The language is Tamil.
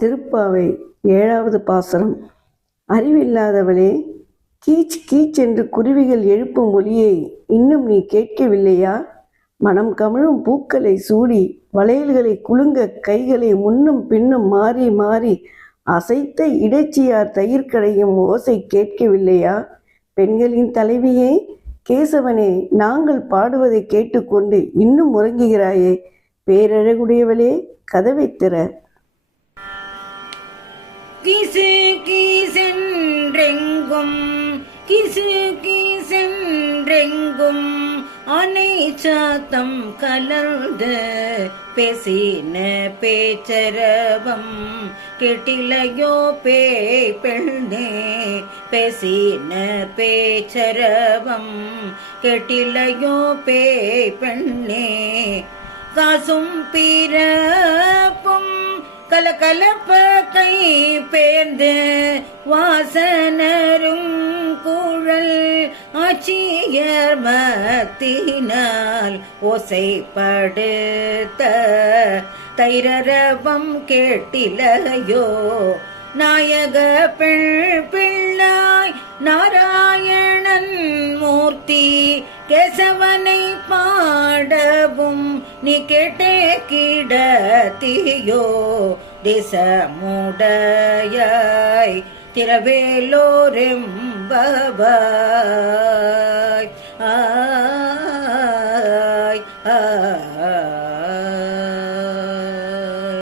திருப்பாவை 7வது பாசுரம். அறிவில்லாதவளே, கீச் கீச் என்று குருவிகள் எழுப்பும் ஒலியை இன்னும் நீ கேட்கவில்லையா? மனம் கமழும் பூக்களை சூடி வளையல்களை குலுங்க கைகளை முன்னும் பின்னும் மாறி மாறி அசைத்த இடைச்சியார் தயிர் கடையும் ஓசை கேட்கவில்லையா? பெண்களின் தலைவியே, கேசவனே, நாங்கள் பாடுவதை கேட்டுக்கொண்டு இன்னும் உறங்குகிறாயே? பேரழகுடையவளே, கதவை திற. கிசு கீசென்றெங்கும் கிசு கீசென்றெங்கும் அனை சாத்தம் கலர்ந்து பேசின பேச்சரவம் கெட்டிலையோ பேய் பெண்ணே. பேசின பேச்சரவம் கெட்டிலையோ பேய் பெண்ணே. காசும் பிறப்பும் கலகலப்ப கை பேர்ந்து வாசனரும் குழல் ஆட்சியர் மத்தினால் ஓசைப்படுத்த தைரரவம் கேட்டிலையோ? நாயக பிள்ளாய் நாராயணன் மூர்த்தி கேசவனை பாடவும் நீ கேட்டே கிடத்தியோ? தேசமுடையாய் திரவேலோரெம்பவாய். ஆய் ஆய்